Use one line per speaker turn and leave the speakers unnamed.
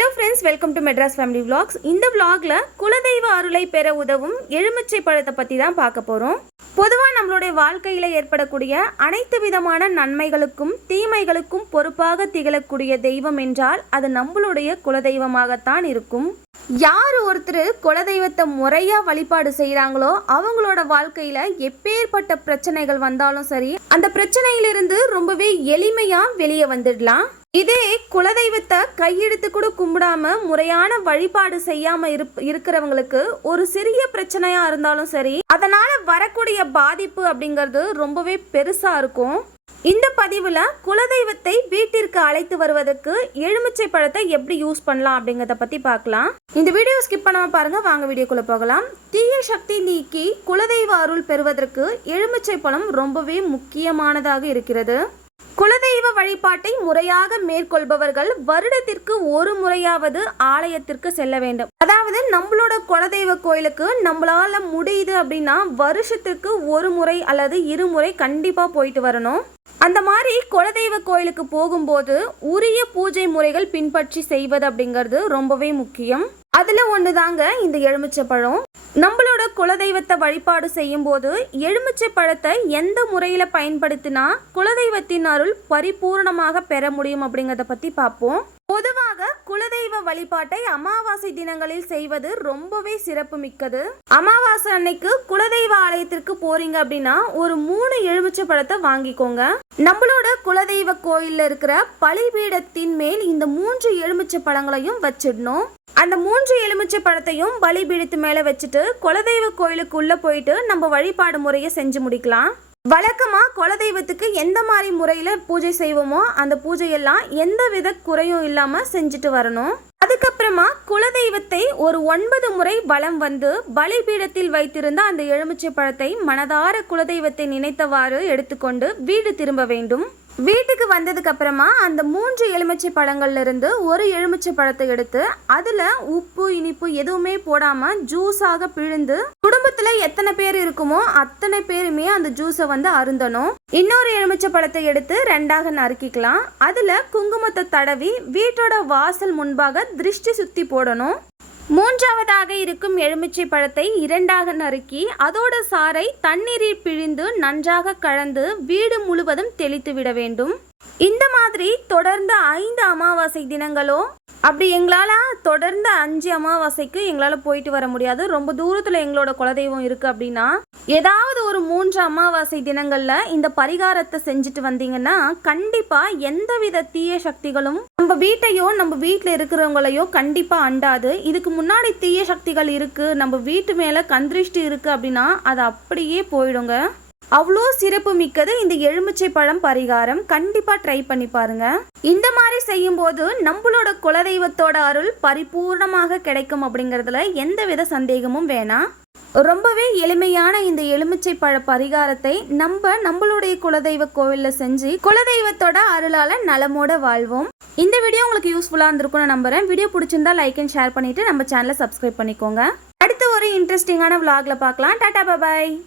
Hello friends welcome to Madras family vlogs இந்த விளாகில் குலதெய்வ அருளை பெற உதவும் எலுமிச்சை பழத்தை பற்றி தான் பார்க்க போகிறோம் பொதுவாக நம்மளுடைய வாழ்க்கையில் ஏற்படக்கூடிய அனைத்து விதமான நன்மைகளுக்கும் தீமைகளுக்கும் பொறுப்பாக திகழக்கூடிய தெய்வம் என்றால் அது நம்மளுடைய குலதெய்வமாகத்தான் இருக்கும். யார் ஒருத்தர் குலதெய்வத்தை முறையாக வழிபாடு செய்கிறாங்களோ அவங்களோட வாழ்க்கையில் எப்பேற்பட்ட பிரச்சனைகள் வந்தாலும் சரி அந்த பிரச்சனையிலிருந்து ரொம்பவே எளிமையாக வெளியே வந்துடலாம். இதே குலதெய்வத்தை கையெடுத்து கூட கும்பிடாம முறையான வழிபாடு செய்யாம இருக்கிறவங்களுக்கு ஒரு சிறிய பிரச்சனையா இருந்தாலும் சரி அதனால வரக்கூடிய பாதிப்பு அப்படிங்கிறது ரொம்பவே பெருசா இருக்கும். இந்த பதிவில் குலதெய்வத்தை வீட்டிற்கு அழைத்து வருவதற்கு எலுமிச்சை பழத்தை எப்படி யூஸ் பண்ணலாம் அப்படிங்கிறத பற்றி பார்க்கலாம். இந்த வீடியோ ஸ்கிப் பண்ணாமல் பாருங்கள் வாங்க வீடியோக்குள்ளே போகலாம். தீய சக்தி நீக்கி குலதெய்வ அருள் பெறுவதற்கு எலுமிச்சை பழம் ரொம்பவே முக்கியமானதாக இருக்கிறது. குலதெய்வ வழிபாட்டை முறையாக மேற்கொள்பவர்கள் வருடத்திற்கு ஒரு முறையாவது ஆலயத்திற்கு செல்ல வேண்டும். அதாவது நம்மளோட குலதெய்வ கோயிலுக்கு நம்மளால முடியுது அப்படின்னா வருஷத்திற்கு ஒரு முறை அல்லது இருமுறை கண்டிப்பா போயிட்டு வரணும். அந்த மாதிரி குலதெய்வ கோயிலுக்கு போகும்போது உரிய பூஜை முறைகள் பின்பற்றி செய்வது அப்படிங்கிறது ரொம்பவே முக்கியம். அதில் ஒன்று தாங்க இந்த எலுமிச்சை பழம் நம்மளோட குலதெய்வத்தை வழிபாடு செய்யும் போது எலுமிச்சை பழத்தை எந்த முறையில் பயன்படுத்தினா குலதெய்வத்தின் அருள் பரிபூர்ணமாக பெற முடியும் அப்படிங்கிறத பற்றி பார்ப்போம். பொதுவாக குலதெய்வ வழிபாட்டை அமாவாசை தினங்களில் செய்வது ரொம்பவே சிறப்பு மிக்கது அமாவாசை அன்னைக்கு குலதெய்வ ஆலயத்திற்கு போறீங்க அப்படின்னா ஒரு மூணு எலுமிச்சை பழத்தை வாங்கிக்கோங்க. நம்மளோட குலதெய்வ கோயில்ல இருக்கிற பலிபீடத்தின் மேல் இந்த மூன்று எலுமிச்சை பழங்களையும் வச்சிடணும். அந்த மூன்று எலுமிச்சை பழத்தையும் பலிபீடத்து மேலே வச்சுட்டு குலதெய்வ கோயிலுக்குள்ள போயிட்டு நம்ம வழிபாடு முறையை செஞ்சு முடிக்கலாம். வழக்கமா குலதெய்வத்துக்கு எந்த மாதிரி முறையில பூஜை செய்வோமோ அந்த பூஜையெல்லாம் எந்த வித குறையும் இல்லாம செஞ்சுட்டு வரணும். அதுக்கப்புறமா குலதெய்வத்தை ஒரு ஒன்பது முறை வலம் வந்து பலிபீடத்தில் வைத்திருந்த அந்த எலுமிச்சை பழத்தை மனதார குலதெய்வத்தை நினைத்தவாறு எடுத்துக்கொண்டு வீடு திரும்ப வேண்டும். வீட்டுக்கு வந்ததுக்கு அப்புறமா அந்த மூன்று எலுமிச்சை பழங்கள்ல இருந்து ஒரு எலுமிச்சை பழத்தை எடுத்து அதுல உப்பு இனிப்பு எதுவுமே போடாம ஜூஸாக பிழிந்து குடும்பத்துல எத்தனை பேர் இருக்குமோ அத்தனை பேருமே அந்த ஜூஸை வந்து அருந்தணும். இன்னொரு எலுமிச்சை பழத்தை எடுத்து ரெண்டாக நறுக்கிக்கலாம். அதுல குங்குமத்தை தடவி வீட்டோட வாசல் முன்பாக திருஷ்டி சுத்தி போடணும். மூன்றாவதாக இருக்கும் எலுமிச்சை பழத்தை இரண்டாக நறுக்கி அதோட சாறை தண்ணீரில் பிழிந்து நன்றாக கலந்து வீடு முழுவதும் தெளித்து விட வேண்டும். இந்த மாதிரி தொடர்ந்து ஐந்து அமாவாசை தினங்களோ அப்படி எங்களால் தொடர்ந்து அஞ்சு அமாவாசைக்கு எங்களால் போயிட்டு வர முடியாது. ரொம்ப தூரத்தில் எங்களோட குலதெய்வம் இருக்குது அப்படின்னா ஏதாவது ஒரு மூன்று அமாவாசை தினங்களில் இந்த பரிகாரத்தை செஞ்சுட்டு வந்தீங்கன்னா கண்டிப்பாக எந்தவித தீய சக்திகளும் நம்ம வீட்டையோ நம்ம வீட்டில் இருக்கிறவங்களையோ கண்டிப்பாக அண்டாது. இதுக்கு முன்னாடி தீய சக்திகள் இருக்குது நம்ம வீட்டு மேலே கந்திருஷ்டி இருக்குது அப்படின்னா அது அப்படியே போயிடுங்க. அவ்வளோ சிறப்பு மிக்கது இந்த எலுமிச்சை பழம் பரிகாரம். கண்டிப்பாக ட்ரை பண்ணி பாருங்க. இந்த மாதிரி செய்யும்போது நம்மளோட குலதெய்வத்தோட அருள் பரிபூர்ணமாக கிடைக்கும் அப்படிங்கிறதுல எந்தவித சந்தேகமும் வேணாம். ரொம்பவே எளிமையான இந்த எலுமிச்சை பழ பரிகாரத்தை நம்ம நம்மளுடைய குலதெய்வ கோவிலில் செஞ்சு குலதெய்வத்தோட அருளால் நலமோட வாழ்வோம். இந்த வீடியோ உங்களுக்கு யூஸ்ஃபுல்லாக இருந்திருக்கும்னு நம்புறேன். வீடியோ பிடிச்சிருந்தா லைக் அண்ட் ஷேர் பண்ணிவிட்டு நம்ம சேனலை சப்ஸ்கிரைப் பண்ணிக்கோங்க. அடுத்து ஒரு இன்ட்ரெஸ்டிங்கான விலாகில் பார்க்கலாம். டாட்டா பாய்